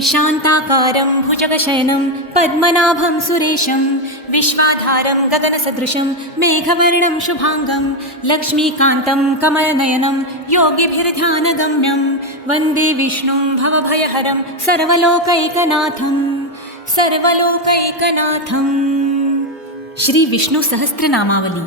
शान्ताकारं भुजगशयनं पद्मनाभं सुरेशं विश्वाधारं गगनसदृशं मेघवर्णं शुभाङ्गं लक्ष्मीकान्तं कमलनयनं योगिभिर्ध्यानगम्यं वन्दे विष्णुं भवभयहरं सर्वलोकैकनाथं। श्री विष्णु सहस्रनामावली।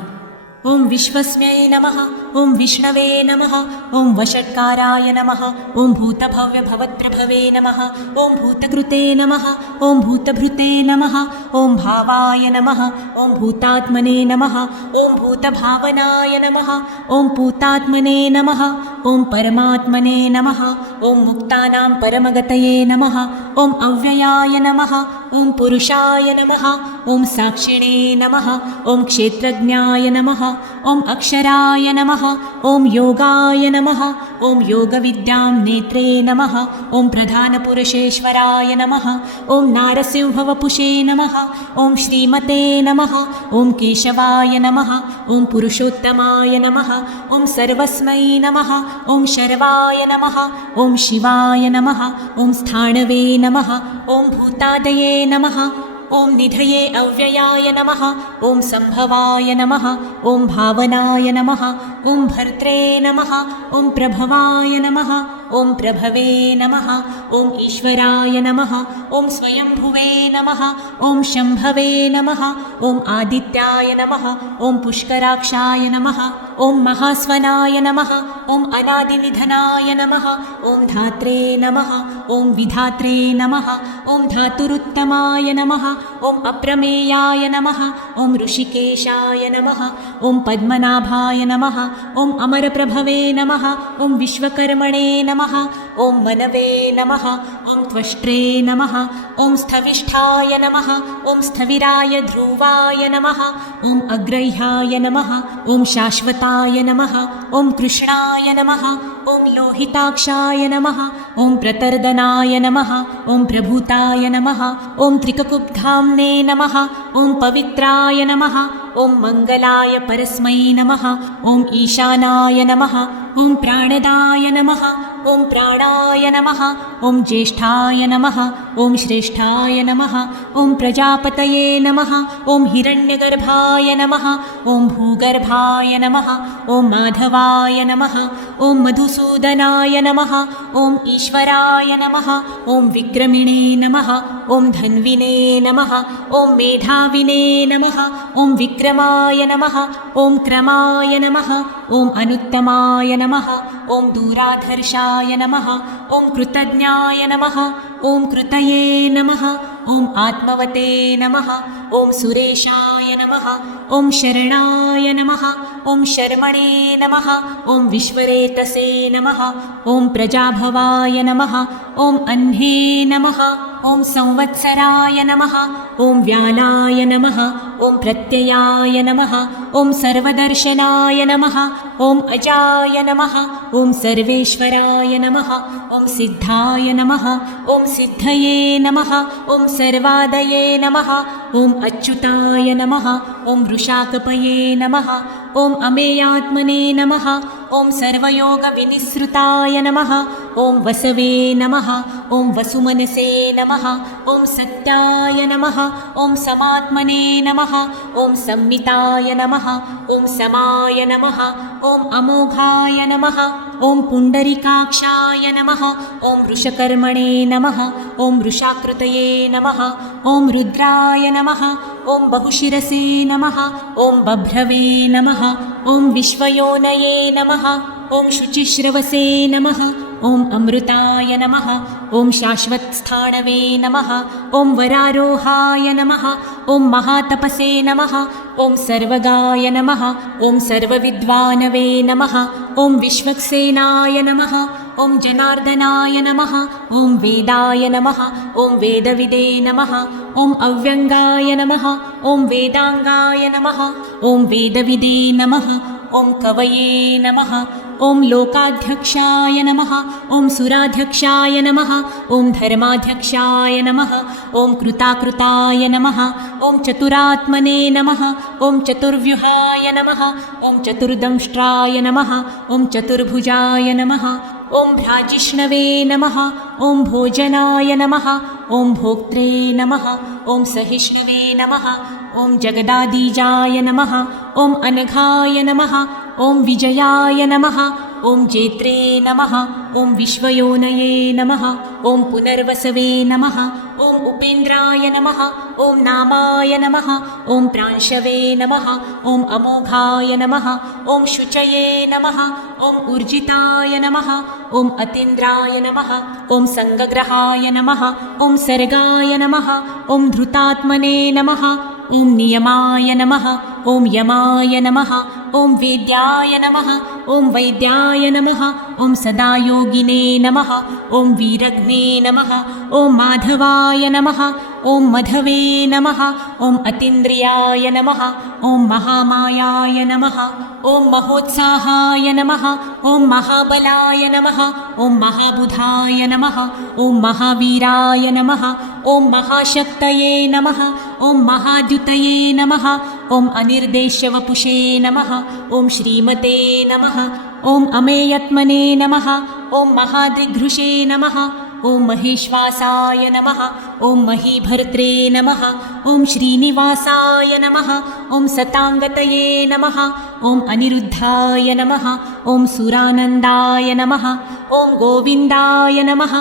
ओं विश्वस्मै नमः, ओं विष्णवे नमः, ओं वषट्काराय नमः, ओं भूतभव्यभवत्प्रभवे नमः, ओं भूतकृते नमः, ओं भूतभृते नमः, ओं भावाय नमः, ओं भूतात्मने नमः, ओं भूतभावनाय नमः, ओं पूतात्मने नमः, ओं परमात्मने नमः, ओं मुक्तानां परमगतये नमः, ओं अव्ययाय नमः, ओं पुरुषाय नमः, ओं साक्षिणे नमः, ओं क्षेत्रज्ञाय नमः, ओं अक्षराय नमः, ओं योगाय नमः, ओं योगविद्यां नेत्रे नमः, ओं प्रधानपुरुषेश्वराय नमः, ओं नारसिंहवपुषे नमः, ओं श्रीमते नमः, ओं केशवाय नमः, ओं पुरुषोत्तमाय नमः, ओं सर्वस्मै नमः, ओं शर्वाय नमः, ओं शिवाय नमः, ओं स्थाणवे नमः, ओं भूतादये नमः, ओं निधये अव्ययाय नमः, ओं संभवाय नमः, ओं भावनाय नमः, ओं भर्त्रे नमः, ओं प्रभवाय नमः, ओं प्रभवे नमः, ओं ईश्वराय नमः, ओं स्वयंभुवे नमः, ओं शम्भवे नमः, ओं आदित्याय नमः, ओं पुष्कराक्षाय नमः, ओं महास्वनाय नमः, ओं अनादिनिधनाय नमः, ओं धात्रे नमः, ओं विधात्रे नमः, ओं धातुरुत्तमाय नमः, ओं अप्रमेयाय नमः, ओं ऋषिकेशाय नमः, ओं पद्मनाभाय नमः, ओं अमरप्रभवे नमः, ओं विश्वकर्मणे नमः, ओं मनवे नमः, ओं त्वष्ट्रे नमः, ओं स्थविष्ठाय नमः, ओं स्थविराय ध्रुवाय नमः, ओं अग्रह्याय नमः, ओं शाश्वताय नमः, ओं कृष्णाय नमः, ओं लोहिताक्षाय नमः, ओं प्रतर्दनाय नमः, ओं प्रभूताय नमः, ओं त्रिककुब्धाम्ने नमः, ओं पवित्राय नमः, ओं मङ्गलाय परस्मै नमः, ओं ईशानाय नमः, ओं प्राणदाय नमः, ओं प्राणाय नमः, ओं ज्येष्ठाय नमः, ओं श्रेष्ठाय नमः, ओं प्रजापतये नमः, ओं हिरण्यगर्भाय नमः, ओं भूगर्भाय नमः, ओं माधवाय नमः, ओं मधुसूदनाय नमः, ओं ईश्वराय नमः, ओं विक्रमिणे नमः, ओं धन्विने नमः, ओं मेधाविने नमः, ओं विक्रमाय नमः, ओं क्रमाय नमः, ओं अनुत्तमाय नमः, ओं दूराधर्षाय नमः, ओं कृतज्ञाय नमः, ओं कृतये नमः, ओं आत्मवते नमः, ओं सुरेशाय नमः, ओं शरणाय नमः, ओं शर्मणे नमः, ओं विश्वरेतसे नमः, ओं प्रजाभवाय नमः, ओं अह्ने नमः, ओं संवत्सराय नमः, ओं व्यालाय नमः, ओं प्रत्ययाय नमः, ओं सर्वदर्शनाय नमः, ओं अजाय नमः, ओं सर्वेश्वराय नमः, ओं सिद्धाय नमः, ओं सिद्धये नमः, ओं सर्वादये नमः, ओं अच्युताय नमः, ओं वृषाकपये नमः, ओं अमेयात्मने नमः, ओं सर्वयोगविनिसृताय नमः, ओं वसवे नमः, ओं वसुमनसे नमः, ओं सत्याय नमः, ओं समात्मने नमः, ओं संमिताय नमः, ओं समाय नमः, ओं अमोघाय नमः, ओं पुण्डरीकाक्षाय नमः, ओं वृषकर्मणे नमः, ओं वृषाकृतये नमः, ओं रुद्राय नमः, ओं बहुशिरसे नमः, ओं बभ्रवे नमः, ओं विश्वयोनये नमः, ओं शुचिश्रवसे नमः, ओं अमृताय नमः, ओं शाश्वतस्थाणवे नमः, ओं वरारोहाय नमः, ओं महातपसे नमः, ओं सर्वगाय नमः, ओं सर्वविद्वानवे नमः, ओं विश्वक्सेनाय नमः, ओं जनार्दनाय नमः, ओं वेदाय नमः, ओं वेदविदे नमः, ओं अव्यङ्गाय नमः, ओं वेदाङ्गाय नमः, ओं वेदविदे नमः, ओं कवये नमः, ओं लोकाध्यक्षाय नमः, ओं सुराध्यक्षाय नमः, ओं धर्माध्यक्षाय नमः, ओं कृताकृताय नमः, ओं चतुरात्मने नमः, ओं चतुर्व्यूहाय नमः, ओं चतुर्दंष्ट्राय नमः, ओं चतुर्भुजाय नमः, ॐ भ्राजिष्णवे नमः ॐ भोजनाय नमः ॐ भोक्त्रे नमः ॐ सहिष्णवे नमः ॐ जगदादिजाय नमः ॐ अनघाय नमः ॐ विजयाय नमः ॐ जेत्रे नमः ॐ विश्वयोनये नमः ॐ पुनर्वसवे नमः ॐ उपेन्द्राय नमः ॐ नामाय नमः ॐ प्रांशवे नमः ॐ अमोघाय नमः ॐ शुचये नमः ॐ ऊर्जिताय नमः ॐ अतीन्द्राय नमः ॐ सङ्गग्रहाय नमः ॐ सर्गाय नमः ॐ धृतात्मने नमः ॐ नियमाय नमः ॐ यमाय नमः ॐ वेद्याय नमः ॐ वैद्याय नमः ॐ सदायोगिने नमः ॐ वीरग्ने नमः ॐ माधवाय नमः ॐ मधवे नमः ॐ अतीन्द्रियाय नमः ॐ महामायाय नमः ॐ महोत्साहाय नमः ॐ महाबलाय नमः ॐ महाबुधाय नमः ॐ महावीराय नमः ॐ महाशक्तये नमः ॐ महाद्युतये नमः ॐ अनिर्देश्यवपुषे नमः ॐ श्रीमते नमः ॐ अमेयत्मने नमः ॐ महादिघृषे नमः ॐ महेश्वासाय नमः ॐ महीभर्त्रे नमः ॐ श्रीनिवासाय नमः ॐ सताङ्गतये नमः ॐ अनिरुद्धाय नमः ॐ सुरानन्दाय नमः ॐ गोविन्दाय नमः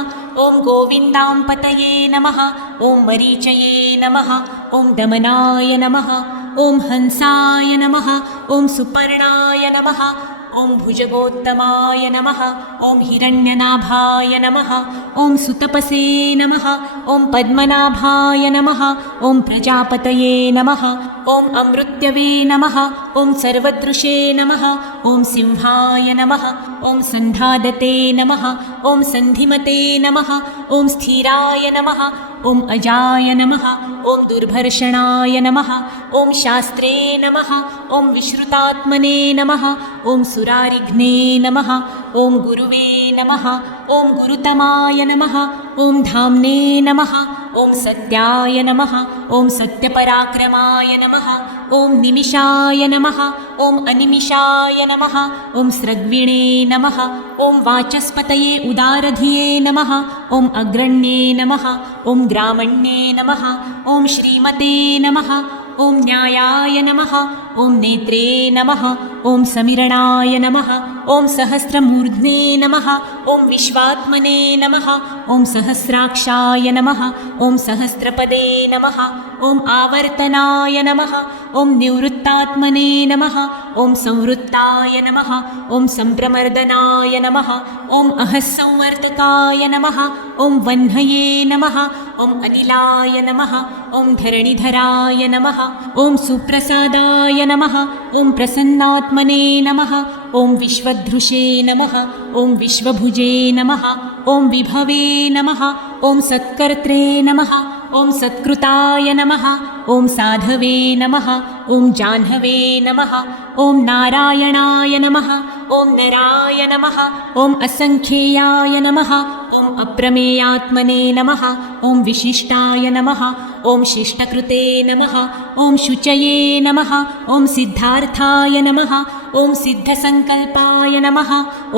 ॐ गोविन्दाम्पतये नमः ॐ मरीचये नमः ॐ दमनाय नमः ॐ हंसाय नमः ॐ सुपर्णाय नमः ॐ भुजगोत्तमाय नमः ॐ हिरण्यनाभाय नमः ॐ सुतपसे नमः ॐ पद्मनाभाय नमः ॐ प्रजापतये नमः ॐ अमृत्यवे नमः ॐ सर्वदृशे नमः ॐ सिंहाय नमः ॐ सन्धादते नमः ॐ सन्धिमते नमः ॐ स्थिराय नमः ॐ अजाय नमः ॐ दुर्भर्षणाय नमः ॐ शास्त्रे नमः ॐ विश्रुतात्मने नमः ॐ सुरारिघ्ने नमः ॐ गुरुवे नमः ॐ गुरुतमाय नमः ॐ धाम्ने नमः ॐ सत्याय नमः ॐ सत्यपराक्रमाय नमः ॐ निमिषाय नमः ॐ अनिमिषाय नमः ॐ स्रग्विणे नमः ॐ वाचस्पतये उदारधिये नमः ॐ अग्रण्ये नमः ॐ ग्रामण्ये नमः ॐ श्रीमते नमः ॐ न्यायाय नमः ॐ नेत्रे नमः ॐ समिरणाय नमः ॐ सहस्रमूर्ध्ने नमः ॐ विश्वात्मने नमः ॐ सहस्राक्षाय नमः ॐ सहस्रपदे नमः ॐ आवर्तनाय नमः ॐ निवृत्तात्मने नमः ॐ संवृत्ताय नमः ॐ सम्प्रमर्दनाय नमः ॐ अहस्संवर्तकाय नमः ॐ वह्नये नमः ॐ अनिलाय नमः ॐ धरणिधराय नमः ॐ सुप्रसादाय नमः ॐ प्रसन्नात्मने नमः ॐ विश्वधृषे नमः ॐ विश्वभुजे नमः ॐ विभवे नमः ॐ सत्कर्त्रे नमः ॐ सत्कृताय नमः ॐ साधवे नमः ॐ जाह्नवे नमः ॐ नारायणाय नमः ॐ नराय नमः ॐ असङ्ख्येयाय नमः ॐ अप्रमेयात्मने नमः ॐ विशिष्टाय नमः ॐ शिष्टकृते नमः ॐ शुचये नमः ॐ सिद्धार्थाय नमः ॐ सिद्धसङ्कल्पाय नमः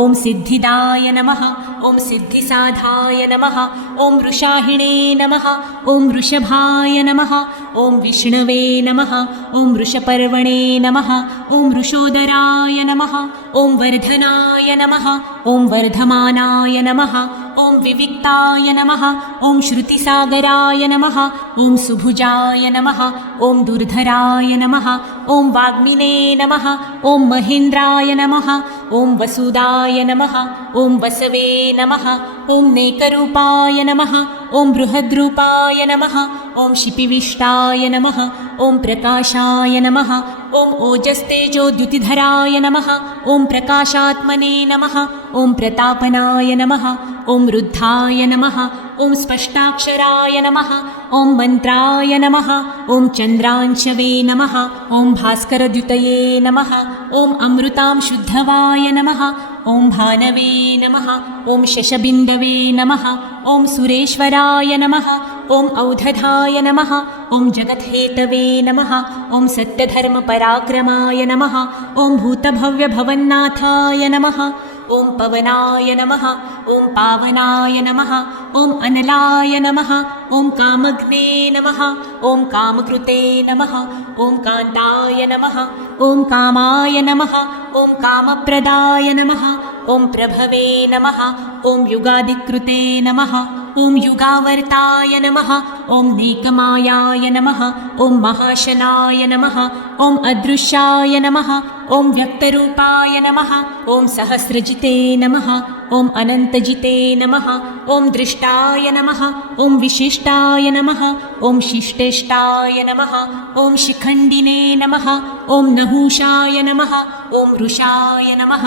ॐ सिद्धिदाय नमः ॐ सिद्धिसाधाय नमः ॐ वृषाहिणे नमः ॐ वृषभाय नमः ॐ विष्णवे नमः ॐ वृषपर्वणे नमः ॐ वृषोदराय नमः ॐ वर्धनाय नमः ॐ वर्धमानाय नमः ॐ विविक्ताय नमः ॐ श्रुतिसागराय नमः ॐ सुभुजाय नमः ॐ दुर्धराय नमः ॐ वाग्मिने नमः ॐ महेन्द्राय नमः ॐ वसुदाय नमः ॐ वसवे नमः ॐ नेकरूपाय नमः ॐ बृहद्रूपाय नमः ॐ शिपिविष्टाय नमः ॐ प्रकाशाय नमः ॐ ओजस्तेजोद्युतिधराय नमः ॐ प्रकाशात्मने नमः ॐ प्रतापनाय नमः ॐ रुद्धाय नमः ॐ स्पष्टाक्षराय नमः ॐ मन्त्राय नमः ॐ चन्द्रांशवे नमः ॐ भास्करद्युतये नमः ॐ अमृतां शुद्धवाय नमः ॐ भानवे नमः ॐ शशबिन्दवे नमः ॐ सुरेश्वराय नमः ॐ औधधाय नमः ॐ जगद्धेतवे नमः ॐ सत्यधर्मपराक्रमाय नमः ॐ भूतभव्यभवन्नाथाय नमः ॐ पवनाय नमः ॐ पावनाय नमः ॐ अनलाय नमः ॐ कामग्ने नमः ॐ कामकृते नमः ॐ कान्ताय नमः ॐ कामाय नमः ॐ कामप्रदाय नमः ॐ प्रभवे नमः ॐ युगादिकृते नमः ॐ युगावर्ताय नमः ॐ नेकमायाय नमः ॐ महाशनाय नमः ॐ अदृश्याय नमः ॐ व्यक्तरूपाय नमः ॐ सहस्रजिते नमः ॐ अनन्तजिते नमः ॐ दृष्टाय नमः ॐ विशिष्टाय नमः ॐ शिष्टेष्टाय नमः ॐ शिखण्डिने नमः ॐ नहुषाय नमः ॐ वृषाय नमः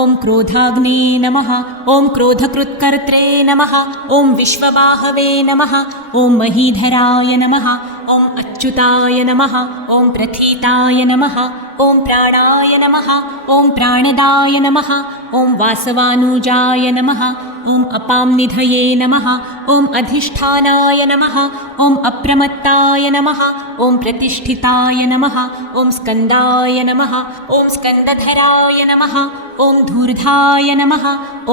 ॐ क्रोधाग्ने नमः ॐ क्रोधकृत्कर्त्रे नमः ॐ विश्वबाहवे नमः ॐ महीधराय नमः ॐ अच्युताय नमः ॐ प्रथिताय नमः ॐ प्राणाय नमः ॐ प्राणदाय नमः ॐ वासवानुजाय नमः ॐ अपांनिधये नमः ॐ अधिष्ठानाय नमः ॐ अप्रमत्ताय नमः ॐ प्रतिष्ठिताय नमः ॐ स्कन्दाय नमः ॐ स्कन्दधराय नमः ॐ धूर्धाय नमः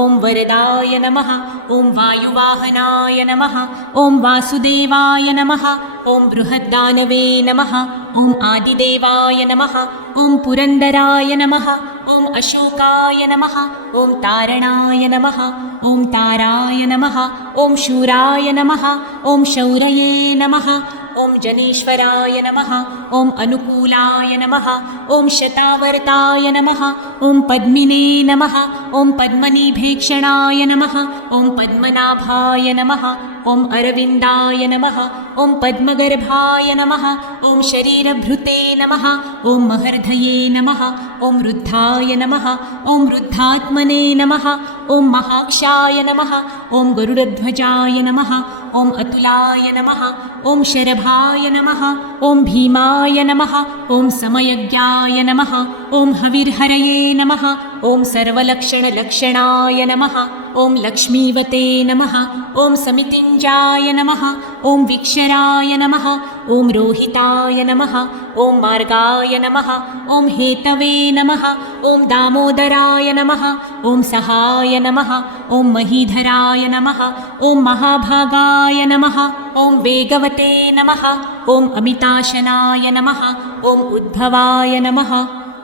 ॐ वरदाय नमः ॐ वायुवाहनाय नमः ॐ वासुदेवाय नमः ॐ बृहद्दानवे नमः ॐ आदिदेवाय नमः ॐ पुरन्दराय नमः ॐ अशोकाय नमः ॐ तारणाय नमः ॐ ताराय नमः ॐ शूराय नमः ॐ शौरये नमः ॐ जनेश्वराय नमः ॐ अनुकूलाय नमः ॐ शतावर्ताय नमः ॐ पद्मिने नमः ॐ पद्मनीभेक्षणाय नमः ॐ पद्मनाभाय नमः ॐ अरविन्दाय नमः ॐ पद्मगर्भाय नमः ॐ शरीरभृते नमः ॐ महर्धये नमः ॐ रुद्धाय नमः ॐ रुद्धात्मने नमः ॐ महाक्षाय नमः ॐ गरुडध्वजाय नमः ॐ अतुलाय नमः ॐ शरभाय नमः ॐ भीमाय नमः ॐ समयज्ञाय नमः ॐ हविर्हरये नमः ॐ सर्वलक्षणलक्षणाय नमः ॐ लक्ष्मीवते नमः ॐ समितिञ्जाय नमः ॐ विक्षराय नमः ॐ रोहिताय नमः ॐ मार्गाय नमः ॐ हेतवे नमः ॐ दामोदराय नमः ॐ सहाय नमः ॐ महीधराय नमः ॐ महाभागाय नमः ॐ वेगवते नमः ॐ अमिताशनाय नमः ॐ उद्भवाय नमः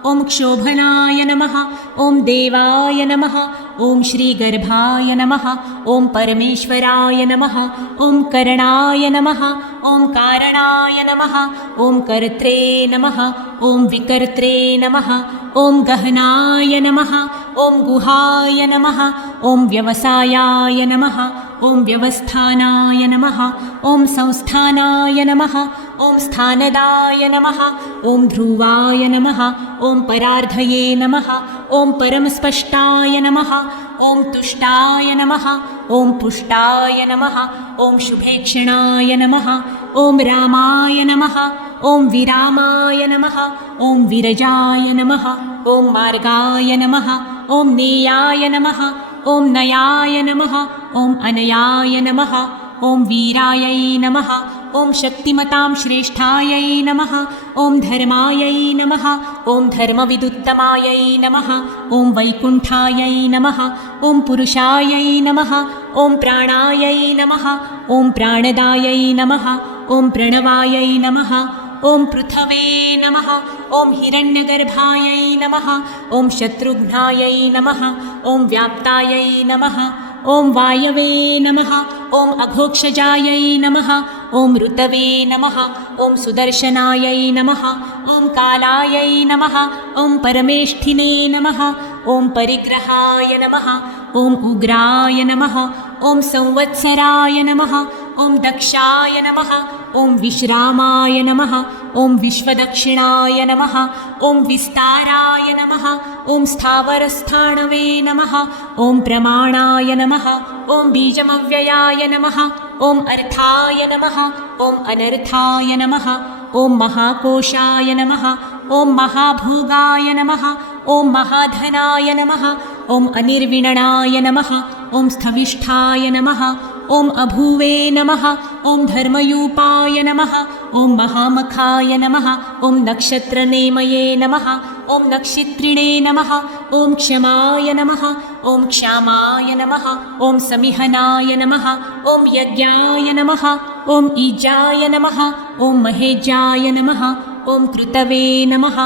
ॐ क्षोभनाय नमः ॐ देवाय नमः ॐ श्रीगर्भाय नमः ॐ परमेश्वराय नमः ॐ करणाय नमः ॐ कारणाय नमः ॐ कर्त्रे नमः ॐ विकर्त्रे नमः ॐ गहनाय नमः ॐ गुहाय नमः ॐ व्यवसायाय नमः ॐ व्यवस्थानाय नमः ॐ संस्थानाय नमः ॐ स्थानदाय नमः ॐ ध्रुवाय नमः ॐ परार्धये नमः ॐ परमस्पष्टाय नमः ॐ तुष्टाय नमः ॐ पुष्टाय नमः ॐ शुभेक्षणाय नमः ॐ रामाय नमः ॐ विरामाय नमः ॐ विरजाय नमः ॐ मार्गाय नमः ॐ नेयाय नमः ॐ नयाय नमः ॐ अनयाय नमः ॐ वीरायै नमः ॐ शक्तिमतां श्रेष्ठायै नमः ॐ धर्मायै नमः ॐ धर्मविदुत्तमायै नमः ॐ वैकुण्ठायै नमः ॐ पुरुषायै नमः ॐ प्राणायै नमः ॐ प्राणदायै नमः ॐ प्रणवायै नमः ॐ पृथवे नमः ॐ हिरण्यगर्भायै नमः ॐ शत्रुघ्नायै नमः ॐ व्याप्तायै नमः ॐ वायवे नमः ॐ अघोक्षजायै नमः ॐ ऋतवे नमः ॐ सुदर्शनायै नमः ॐ कालायै नमः ॐ परमेष्ठिने नमः ॐ परिग्रहाय नमः ॐ उग्राय नमः ॐ संवत्सराय नमः ॐ दक्षाय नमः ॐ विश्रामाय नमः ॐ विश्वदक्षिणाय नमः ॐ विस्ताराय नमः ॐ स्थावरस्थाणवे नमः ॐ प्रमाणाय नमः ॐ बीजमव्ययाय नमः ॐ अर्थाय नमः ॐ अनर्थाय नमः ॐ महाकोशाय नमः ॐ महाभोगाय नमः ॐ महाधनाय नमः ॐ अनिर्विणनाय नमः ॐ स्थविष्ठाय नमः ॐ अभूवे नमः ॐ धर्मयूपाय नमः ॐ महामखाय नमः ॐ नक्षत्रनेमये नमः ॐ नक्षत्रिणे नमः ॐ क्षमाय नमः ॐ क्षामाय नमः ॐ समिहनाय नमः ॐ यज्ञाय नमः ॐ ईजाय नमः ॐ महेजाय नमः ॐ कृतवे नमः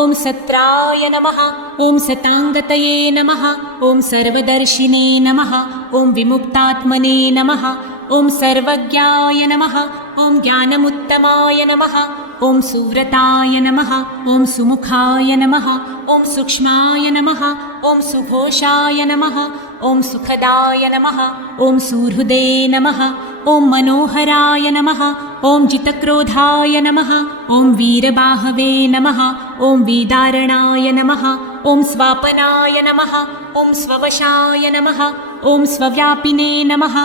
ॐ सत्राय नमः ॐ सताङ्गतये नमः ॐ सर्वदर्शिने नमः ॐ विमुक्तात्मने नमः ॐ सर्वज्ञाय नमः ॐ ज्ञानमुत्तमाय नमः ॐ सुव्रताय नमः ॐ सुमुखाय नमः ॐ सूक्ष्माय नमः ॐ सुघोषाय नमः ॐ सुखदाय नमः ॐ सुहृदे नमः ॐ मनोहराय नमः ॐ जितक्रोधाय नमः ॐ वीरबाहवे नमः ॐ वीदारणाय नमः ॐ स्वापनाय नमः ॐ स्ववशाय नमः ॐ स्वव्यापिने नमः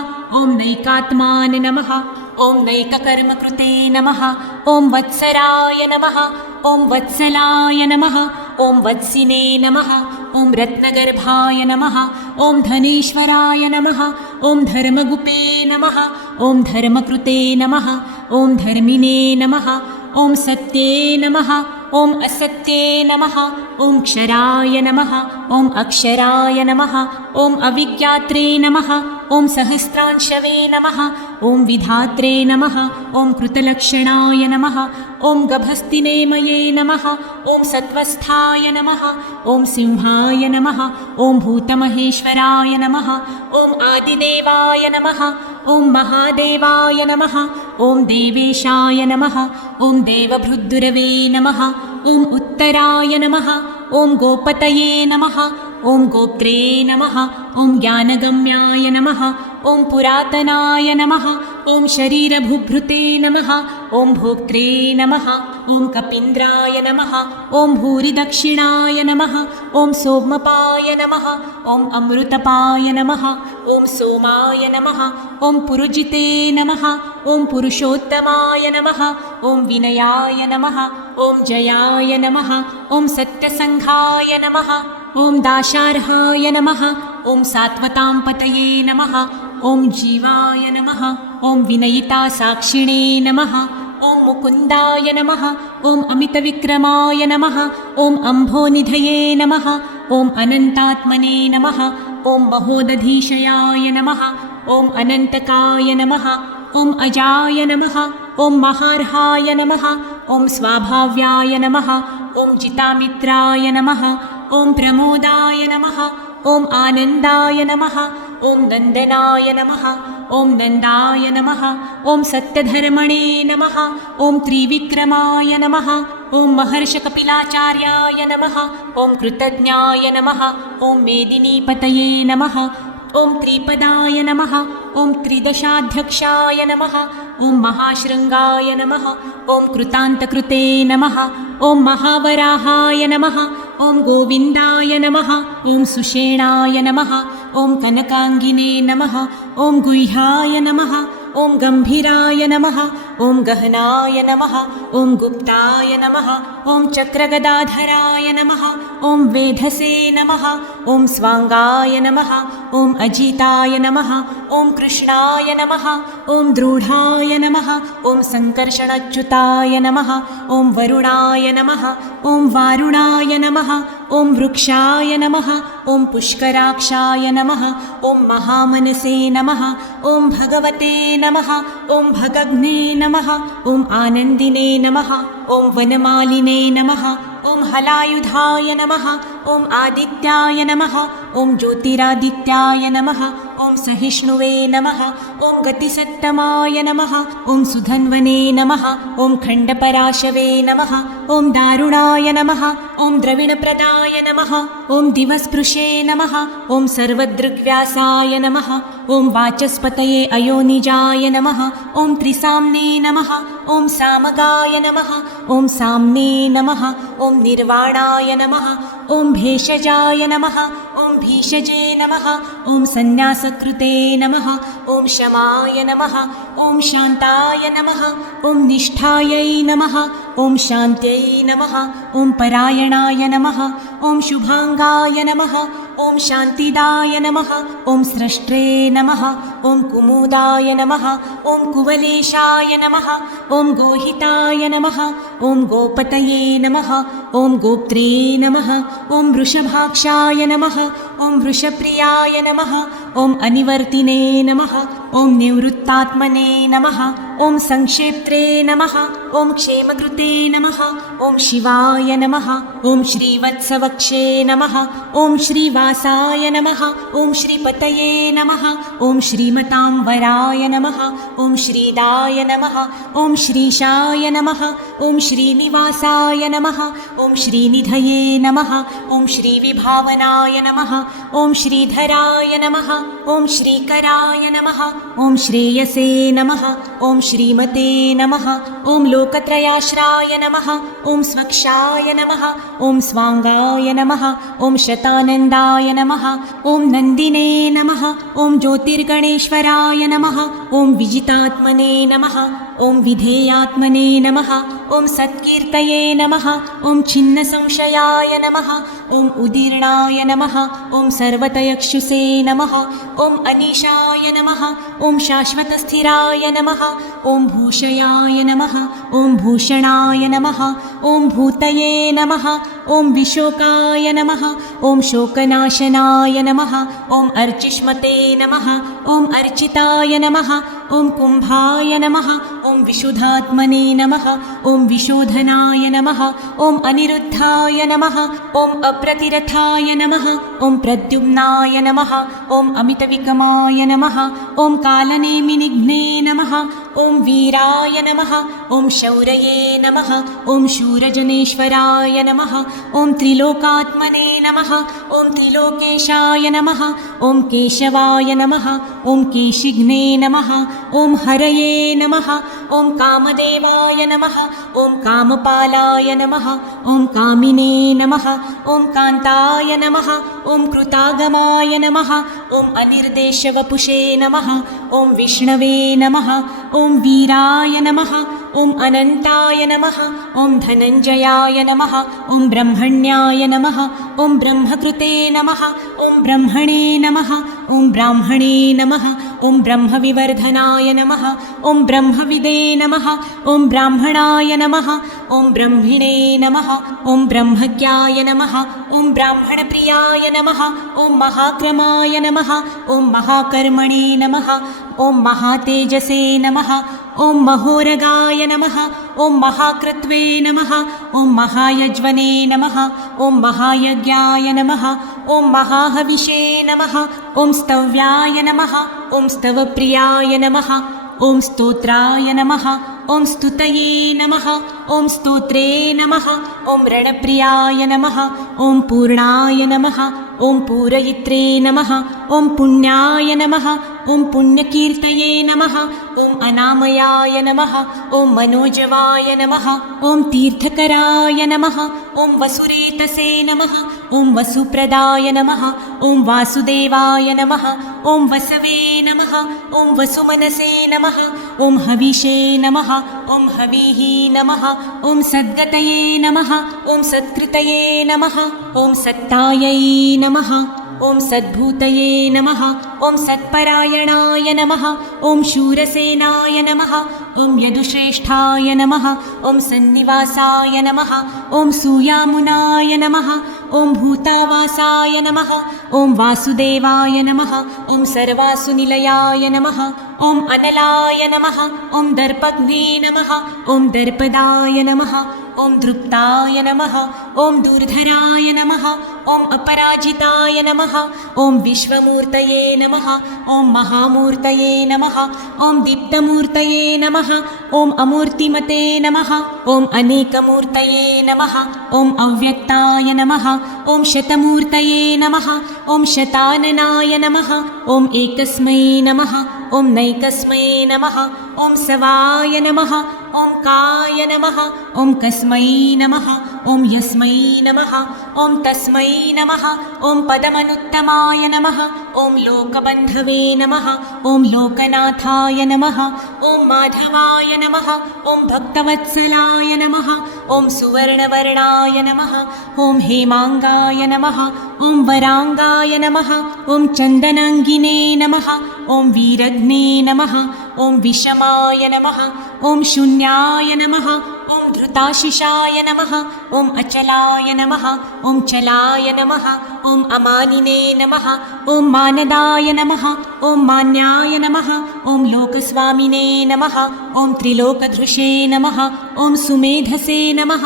ॐ नैकात्माने नमः ॐ नैककर्मकृते नमः ॐ वत्सराय नमः ॐ वत्सलाय नमः ॐ वत्सिने नमः ॐ रत्नगर्भाय नमः ॐ धनेश्वराय नमः ॐ धर्मगुपे नमः ॐ धर्मकृते नमः ॐ धर्मिणे नमः ॐ सत्ये नमः ॐ असत्ये नमः ॐ क्षराय नमः ॐ अक्षराय नमः ॐ अविज्ञात्रे नमः ॐ सहस्रांशवे नमः ॐ विधात्रे नमः ॐ कृतलक्षणाय नमः ॐ गभस्तिनेमये नमः ॐ सत्वस्थाय नमः ॐ सिंहाय नमः ॐ भूतमहेश्वराय नमः ॐ आदिदेवाय नमः ॐ महादेवाय नमः ॐ देवेशाय नमः ॐ देवभृद्दुरवे नमः ॐ उत्तराय नमः ॐ गोपतये नमः ॐ गोप्त्रे नमः ॐ ज्ञानगम्याय नमः ॐ पुरातनाय नमः ॐ शरीरभुभृते नमः ॐ भोक्त्रे नमः ॐ कपीन्द्राय नमः ॐ भूरिदक्षिणाय नमः ॐ सोमपाय नमः ॐ अमृतपाय नमः ॐ सोमाय नमः ॐ पुरुजिते नमः ॐ पुरुषोत्तमाय नमः ॐ विनयाय नमः ॐ जयाय नमः ॐ सत्यसङ्घाय नमः ॐ दाशार्हाय नमः ॐ सात्वतांपतये नमः ॐ जीवाय नमः ॐ विनयितासाक्षिणे नमः ॐ मुकुन्दाय नमः ॐ अमितविक्रमाय नमः ॐ अम्भोनिधये नमः ॐ अनन्तात्मने नमः ॐ महोदधीशयाय नमः ॐ अनन्तकाय नमः ॐ अजाय नमः ॐ महार्हाय नमः ॐ स्वाभाव्याय नमः ॐ चितामित्राय नमः ॐ प्रमोदाय नमः ॐ आनन्दाय नमः ॐ नन्दनाय नमः ॐ नन्दाय नमः ॐ सत्यधर्मणे नमः ॐ त्रिविक्रमाय नमः ॐ महर्षकपिलाचार्याय नमः ॐ कृतज्ञाय नमः ॐ मेदिनीपतये नमः ॐ त्रिपदाय नमः ॐ त्रिदशाध्यक्षाय नमः ॐ महाशृङ्गाय नमः ॐ कृतान्तकृते नमः ॐ महावराहाय नमः ॐ गोविन्दाय नमः ॐ सुषेणाय नमः ॐ कनकाङ्गिने नमः ॐ गुह्याय नमः ॐ गम्भीराय नमः ॐ गहनाय नमः ॐ गुप्ताय नमः ॐ चक्रगदाधराय नमः ॐ वेधसे नमः ॐ स्वाङ्गाय नमः ॐ अजिताय नमः ॐ कृष्णाय नमः ॐ द्रूढाय नमः ॐ सङ्कर्षणच्युताय नमः ॐ वरुणाय नमः ॐ वारुणाय नमः ॐ वृक्षाय नमः ॐ पुष्कराक्षाय नमः ॐ महामनसे नमः ॐ भगवते नमः ॐ भगग्ने नमः ॐ आनन्दिने नमः ॐ वनमालिने नमः ॐ हलायुधाय नमः ॐ आदित्याय नमः ॐ ज्योतिरादित्याय नमः ॐ सहिष्णुवे नमः ॐ गतिसत्तमाय नमः ॐ सुधन्वने नमः ॐ खण्डपराशवे नमः ॐ दारुणाय नमः ॐ द्रविणप्रदाय नमः ॐ दिवस्पृशे नमः ॐ सर्वदृग्व्यासाय नमः ॐ वाचस्पतये अयोनिजाय नमः ॐ त्रिसाम्ने नमः ॐ सामगाय नमः ॐ साम्ने नमः ॐ निर्वाणाय नमः ॐ भेषजाय नमः ॐ भीषजे नमः ॐ सन्न्यासकृते नमः ॐ शमाय नमः ॐ शान्ताय नमः ॐ निष्ठायै नमः ॐ शान्त्यै नमः ॐ परायणाय नमः ॐ शुभाङ्गाय नमः ॐ शान्तिदाय नमः ॐ स्रष्ट्रे नमः ॐ कुमुदाय नमः ॐ कुवलेशाय नमः ॐ गोहिताय नमः ॐ गोपतये नमः ॐ गोप्त्रे नमः ॐ वृषभाक्षाय नमः ॐ वृषप्रियाय नमः ॐ अनिवर्तिने नमः ॐ निवृत्तात्मने नमः ॐ संक्षेप्त्रे नमः ॐ क्षेमकृते नमः ॐ शिवाय नमः ॐ श्रीवत्सवक्षे नमः ॐ श्रीवासाय नमः ॐ श्रीपतये नमः ॐ श्रीमताम्बराय नमः ॐ श्रीदाय नमः ॐ श्रीशाय नमः ॐ श्रीनिवासाय नमः ॐ श्रीनिधये नमः ॐ श्रीविभावनाय नमः ॐ श्रीधराय नमः ॐ श्रीकराय नमः ॐ श्रेयसे नमः ॐ श्रीमते नमः ॐ लोकत्रयाश्राय नमः ॐ स्वक्षाय नमः ॐ स्वाङ्गाय नमः ॐ शतानन्दाय नमः ॐ नन्दिने नमः ॐ ज्योतिर्गणेश्वराय नमः ॐ विजितात्मने नमः ॐ विधेयात्मने नमः ॐ सत्कीर्तये नमः ॐ छिन्नसंशयाय नमः ॐ उदीर्णाय नमः ॐ सर्वतयक्षुषे नमः ॐ अनीशाय नमः ॐ शाश्वतस्थिराय नमः ॐ भूषयाय नमः ॐ भूषणाय नमः ॐ भूतये नमः ॐ विशोकाय नमः ॐ शोकनाशनाय नमः ॐ अर्चिष्मते नमः ॐ अर्चिताय नमः ॐ कुम्भाय नमः ॐ विशुद्धात्मने नमः ॐ विशोधनाय नमः ॐ अनिरुद्धाय नमः ॐ अप्रतिरथाय नमः ॐ प्रद्युम्नाय नमः ॐ अमितविकमाय नमः ॐ कालनेमिनिघ्ने नमः ॐ वीराय नमः ॐ शौरये नमः ॐ शूरजनेश्वराय नमः ॐ त्रिलोकात्मने नमः ॐ त्रिलोकेशाय नमः ॐ केशवाय नमः ॐ केशिघ्ने नमः ॐ हरये नमः ॐ कामदेवाय नमः ॐ कामपालाय नमः ॐ कामिने नमः ॐ कान्ताय नमः ॐ कृतागमाय नमः ॐ अनिर्देशवपुषे नमः ॐ विष्णवे नमः ॐ वीराय नमः ॐ अनन्ताय नमः ॐ धनञ्जयाय नमः ॐ ब्रह्मण्याय नमः ॐ ब्रह्मकृते नमः ॐ ब्रह्मणे नमः ॐ ब्राह्मणे नमः ॐ ब्रह्मविवर्धनाय नमः ॐ ब्रह्मविदे नमः ॐ ब्राह्मणाय नमः ॐ ब्रह्मिणे नमः ॐ ब्रह्मज्ञाय नमः ॐ ब्राह्मणप्रियाय नमः ॐ महाक्रमाय नमः ॐ महाकर्मणे नमः ॐ महातेजसे नमः ॐ महोरगाय नमः ॐ महाकृत्वे नमः ॐ महायज्वने नमः ॐ महायज्ञाय नमः ॐ महाहविषे नमः ॐ स्तव्याय नमः ॐ स्तवप्रियाय नमः ॐ स्तोत्राय नमः ॐ स्तुतये नमः ॐ स्तोत्रे नमः ॐ रणप्रियाय नमः ॐ पूर्णाय नमः ॐ पूरयित्रे नमः ॐ पुण्याय नमः ॐ पुण्यकीर्तये नमः ॐ अनामयाय नमः ॐ मनोजवाय नमः ॐ तीर्थकराय नमः ॐ वसुरेतसे नमः ॐ वसुप्रदाय नमः ॐ वासुदेवाय नमः ॐ वसवे नमः ॐ वसुमनसे नमः ॐ हविषे नमः ॐ हविः नमः ॐ सद्गतये नमः ॐ सत्कृतये नमः ॐ सत्तायै नमः ॐ सद्भूतये नमः ॐ सत्परायणाय नमः ॐ शूरसेनाय नमः ॐ यदुश्रेष्ठाय नमः ॐ सन्निवासाय नमः ॐ सूयामुनाय नमः ॐ भूतावासाय नमः ॐ वासुदेवाय नमः ॐ सर्वासुनिलयाय नमः ॐ अनलाय नमः ॐ दर्पग्ने नमः ॐ दर्पदाय नमः ॐ तृप्ताय नमः ॐ दूर्धराय नमः ॐ अपराजिताय नमः ॐ विश्वमूर्तये नमः ॐ महामूर्तये नमः ॐ दीप्तमूर्तये नमः ॐ अमूर्तिमते नमः ॐ अनेकमूर्तये नमः ॐ अव्यक्ताय नमः ॐ शतमूर्तये नमः ॐ शताननाय नमः ॐ एकस्मै नमः ॐ नैकस्मै नमः ॐ सवाय नमः ॐ काय नमः ॐ कस्मै नमः ॐ यस्मै नमः ॐ तस्मै नमः ॐ पदमनुत्तमाय नमः ॐ लोकबन्धवे नमः ॐ लोकनाथाय नमः ॐ माधवाय नमः ॐ भक्तवत्सलाय नमः ॐ सुवर्णवर्णाय नमः ॐ हेमाङ्गाय नमः ॐ वराङ्गाय नमः ॐ चन्दनाङ्गिने नमः ॐ वीरग्ने नमः ॐ विषमाय नमः ॐ शून्याय नमः ॐ धृताशिषाय नमः ॐ अचलाय नमः ॐ चलाय नमः ॐ अमानिने नमः ॐ मानदाय नमः ॐ मान्याय नमः ॐ लोकस्वामिने नमः ॐ त्रिलोकधृषे नमः ॐ सुमेधसे नमः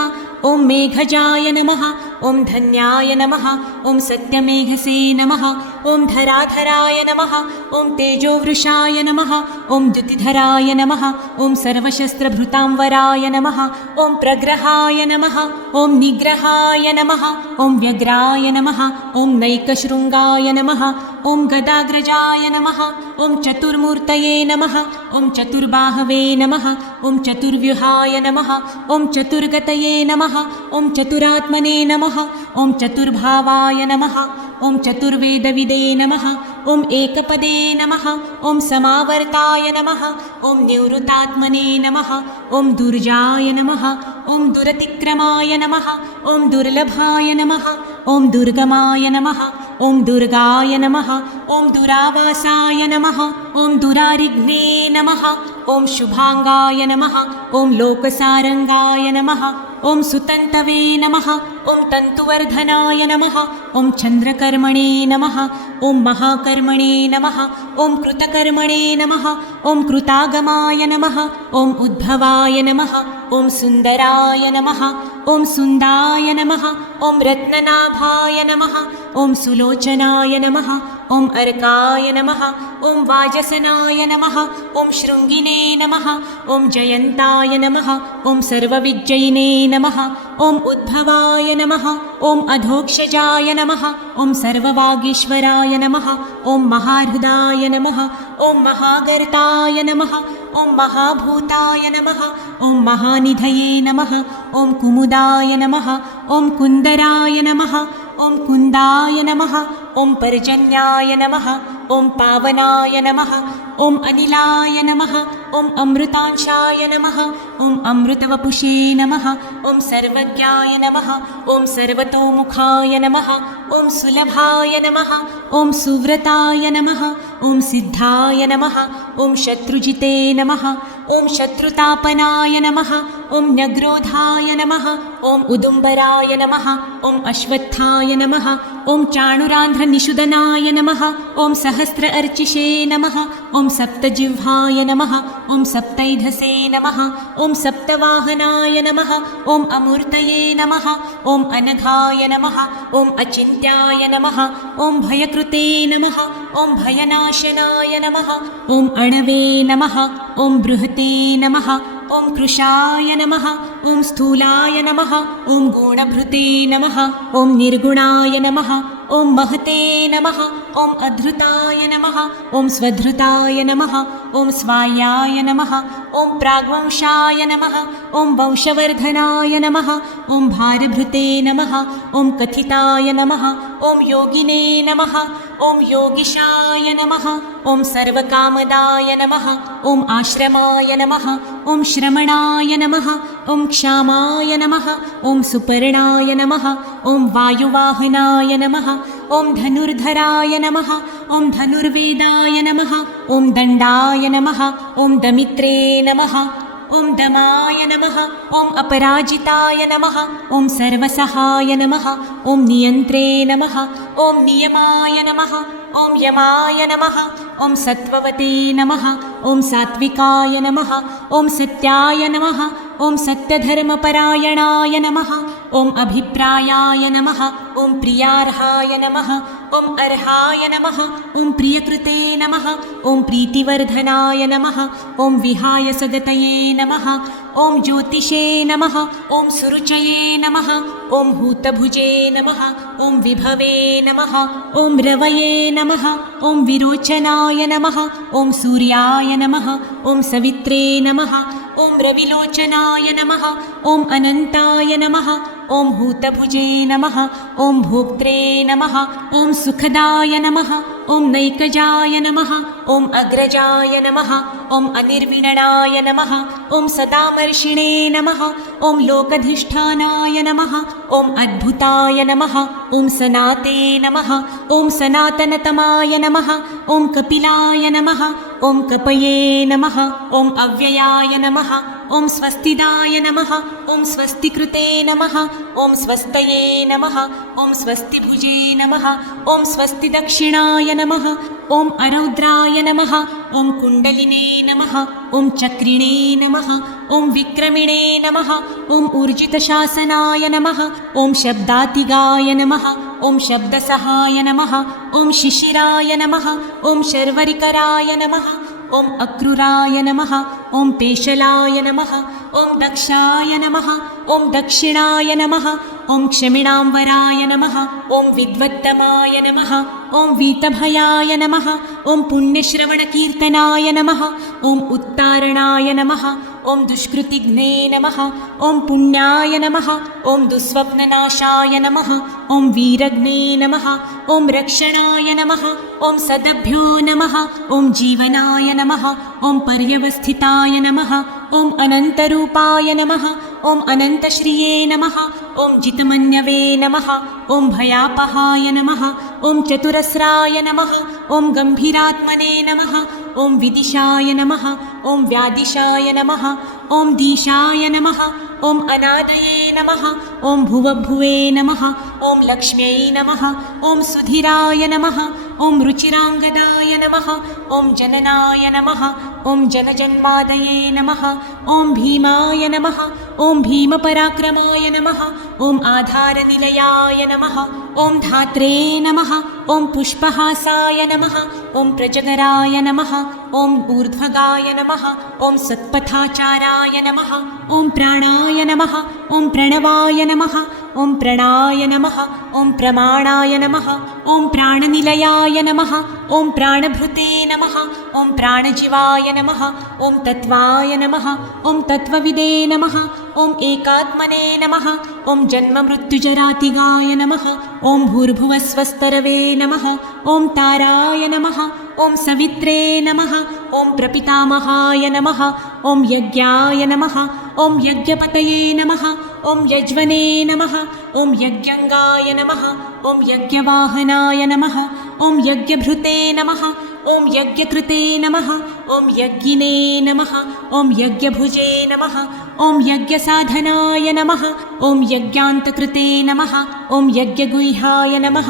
ॐ मेघजाय नमः ॐ धन्याय नमः ॐ सत्यमेघसे नमः ॐ धराधराय नमः ॐ तेजोवृषाय नमः ॐ द्युतिधराय नमः ॐ सर्वशस्त्रभृतांवराय नमः ॐ प्रग्रहाय नमः ॐ निग्रहाय नमः ॐ व्यग्राय नमः ॐ नैकशृङ्गाय नमः ॐ गदाग्रजाय नमः ॐ चतुर्मूर्तये नमः ॐ चतुर्बाहवे नमः ॐ चतुर्व्यूहाय नमः ॐ चतुर्गतये नमः ॐ चतुरात्मने नमः ॐ चतुर्भावाय नमः ॐ चतुर्वेदविदे नमः ॐ एकपदे नमः ॐ समावर्ताय नमः ॐ निवृतात्मने नमः ॐ दुर्जाय नमः ॐ दुरतिक्रमाय नमः ॐ दुर्लभाय नमः ॐ दुर्गमाय नमः ॐ दुर्गाय नमः ॐ दुरावासाय नमः ॐ दुरारिघ्ने नमः ॐ शुभाङ्गाय नमः ॐ लोकसारङ्गाय नमः ॐ सुतन्तवे नमः ॐ तन्तुवर्धनाय नमः ॐ चन्द्रकर्मणे नमः ॐ महाकर्मणे नमः ॐ कृतकर्मणे नमः ॐ कृतागमाय नमः ॐ उद्भवाय नमः ॐ सुन्दराय नमः ॐ सुन्दाय नमः ॐ रत्ननाभाय नमः ॐ सुलोचनाय नमः ॐ अर्काय नमः ॐ वाजसनाय नमः ॐ शृङ्गिने नमः ॐ जयन्ताय नमः ॐ सर्वविजयिने नमः ॐ उद्भवाय नमः ॐ अधोक्षजाय नमः ॐ सर्ववागीश्वराय नमः ॐ महाहृदाय नमः ॐ महागर्ताय नमः ॐ महाभूताय नमः ॐ महानिधये नमः ॐ कुमुदाय नमः ॐ कुन्दराय नमः ॐ कुन्दाय नमः ॐ पर्जन्याय नमः ॐ पावनाय नमः ॐ अनिलाय नमः ॐ अमृतांशाय नमः ॐ अमृतवपुषे नमः ॐ सर्वज्ञाय नमः ॐ सर्वतोमुखाय नमः ॐ सुलभाय नमः ॐ सुव्रताय नमः ॐ सिद्धाय नमः ॐ शत्रुजिते नमः ॐ शत्रुतापनाय नमः ॐ न्यग्रोधाय नमः ॐ उदुम्बराय नमः ॐ अश्वत्थाय नमः ॐ चाणुरान्ध्रनिषुदनाय नमः ॐ सहस्र अर्चिषे नमः ॐ सप्तजिह्वाय नमः ॐ सप्तैधसे नमः ॐ सप्तवाहनाय नमः ॐ अमूर्तये नमः ॐ अनघाय नमः ॐ अचिन्त्याय नमः ॐ भयकृते नमः ॐ भयनाशनाय नमः ॐ अणवे नमः ॐ बृहते नमः ॐ कृशाय नमः ॐ स्थूलाय नमः ॐ गुणभृते नमः ॐ निर्गुणाय नमः ॐ महते नमः ॐ अधृताय नमः ॐ स्वधृताय नमः ॐ स्वायाय नमः ॐ प्राग्वंशाय नमः ॐ वंशवर्धनाय नमः ॐ भारभृते नमः ॐ कथिताय नमः ॐ योगिने नमः ॐ योगिशाय नमः ॐ सर्वकामदाय नमः ॐ आश्रमाय नमः ॐ श्रमणाय नमः ॐ क्षामाय नमः ॐ सुपर्णाय नमः ॐ वायुवाहनाय नमः ॐ धनुर्धराय नमः ॐ धनुर्वेदाय नमः ॐ दण्डाय नमः ॐ दमित्रे नमः ॐ दमाय नमः ॐ अपराजिताय नमः ॐ सर्वसहाय नमः ॐ नियन्त्रे नमः ॐ नियमाय नमः ॐ यमाय नमः ॐ सत्त्ववते नमः ॐ सात्विकाय नमः ॐ सत्याय नमः ॐ सत्यधर्मपरायणाय नमः ॐ अभिप्रायाय नमः ॐ प्रियार्हाय नमः ॐ अर्हाय नमः ॐ प्रियकृते नमः ॐ प्रीतिवर्धनाय नमः ॐ विहायसगतये नमः ॐ ज्योतिषे नमः ॐ सुरुचये नमः ॐ भूतभुजे नमः ॐ विभवे नमः ॐ रवये नमः ॐ विरोचनाय नमः ॐ सूर्याय नमः ॐ सवित्रे नमः ॐ रविलोचनाय नमः ॐ अनन्ताय नमः ॐ हूतभुजे नमः ॐ भोक्त्रे नमः ॐ सुखदाय नमः ॐ नैकजाय नमः ॐ अग्रजाय नमः ॐ अनिर्विणनाय नमः ॐ सदामर्षिणे नमः ॐ लोकधिष्ठानाय नमः ॐ अद्भुताय नमः ॐ सनाते नमः ॐ सनातनतमाय नमः ॐ कपिलाय नमः ॐ कपये नमः ॐ अव्ययाय नमः ॐ स्वस्तिदाय नमः ॐ स्वस्तिकृते नमः ॐ स्वस्तये नमः ॐ स्वस्तिभुजे नमः ॐ स्वस्तिदक्षिणाय नमः ॐ अरौद्राय नमः ॐ कुण्डलिने नमः ॐ चक्रिणे नमः ॐ विक्रमिणे नमः ॐ ऊर्जितशासनाय नमः ॐ शब्दातिगाय नमः ॐ शब्दसहाय नमः ॐ शिशिराय नमः ॐ शर्वरिकराय नमः ॐ अक्रूराय नमः ॐ पेशलाय नमः ॐ दक्षाय नमः ॐ दक्षिणाय नमः ॐ क्षमिणाम्बराय नमः ॐ विद्वत्तमाय नमः ॐ वीतभयाय नमः ॐ पुण्यश्रवणकीर्तनाय नमः ॐ उत्तारणाय नमः ॐ दुष्कृतिघ्ने नमः ॐ पुण्याय नमः ॐ दुःस्वप्ननाशाय नमः ॐ वीरघ्ने नमः ॐ रक्षणाय नमः ॐ सदभ्यो नमः ॐ जीवनाय नमः ॐ पर्यवस्थिताय नमः ॐ अनन्तरूपाय नमः ॐ अनन्तश्रिये नमः ॐ जितमन्यवे नमः ॐ भयापहाय नमः ॐ चतुरस्राय नमः ॐ गम्भीरात्मने नमः ॐ विदिशाय नमः ॐ व्यादिशाय नमः ॐ दीशाय नमः ॐ अनादये नमः ॐ भुवभुवे नमः ॐ लक्ष्म्यै नमः ॐ सुधिराय नमः ॐ रुचिराङ्गदाय नमः ॐ जननाय नमः ॐ जनजन्मादये नमः ॐ भीमाय नमः ॐ भीमपराक्रमाय नमः ॐ आधारनिलयाय नमः ॐ धात्रे नमः ॐ पुष्पहासाय नमः ॐ प्रजगराय नमः ॐ ऊर्ध्वगाय नमः ॐ सत्पथाचाराय नमः ॐ प्राणाय नमः ॐ प्रणवाय नमः ॐ प्रणाय नमः ॐ प्रमाणाय नमः ॐ प्राणनिलयाय नमः ॐ प्राणभृते नमः ॐ प्राणजीवाय नमः ॐ तत्त्वाय नमः ॐ तत्त्वविदे नमः ॐ एकात्मने नमः ॐ जन्ममृत्युजरातिगाय नमः ॐ भूर्भुवस्वस्तरवे नमः ॐ ताराय नमः ॐ सवित्रे नमः ॐ प्रपितामहाय नमः ॐ यज्ञाय नमः ॐ यज्ञपतये नमः ॐ यज्वने नमः ॐ यज्ञङ्गाय नमः ॐ यज्ञवाहनाय नमः ॐ यज्ञभृते नमः ॐ यज्ञकृते नमः ॐ यज्ञिने नमः ॐ यज्ञभुजे नमः ॐ यज्ञसाधनाय नमः ॐ यज्ञान्तकृते नमः ॐ यज्ञगुह्याय नमः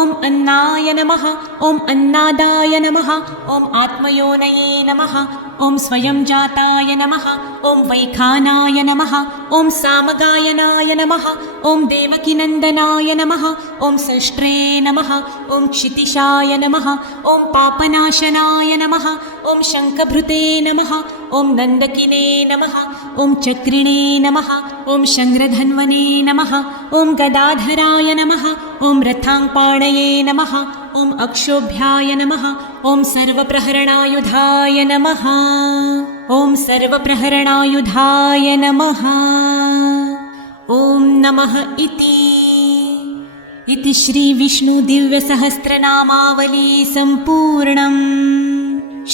ॐ अन्नाय नमः ॐ अन्नादाय नमः ॐ आत्मयोनये नमः ॐ स्वयं जाताय नमः ॐ वैखानाय नमः ॐ सामगायनाय नमः ॐ देवकीनन्दनाय नमः ॐ सष्ट्रे नमः ॐ क्षितिशाय नमः ॐ पापनाशनाय नमः ॐ शङ्खभृते नमः ॐ नन्दकिने नमः ॐ चक्रिणे नमः ॐ शङ्ग्रधन्वने नमः ॐ गदाधराय नमः ॐ रथाङ्पाणये नमः ॐ अक्षोभ्याय नमः ॐ सर्वप्रहरणायुधाय नमः ॐ सर्वप्रहरणायुधाय नमः ॐ नमः इति श्रीविष्णुदिव्यसहस्रनामावली सम्पूर्णम्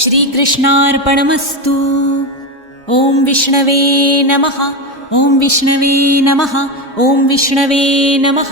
श्रीकृष्णार्पणमस्तु ॐ विष्णवे नमः ॐ विष्णवे नमः ॐ विष्णवे नमः।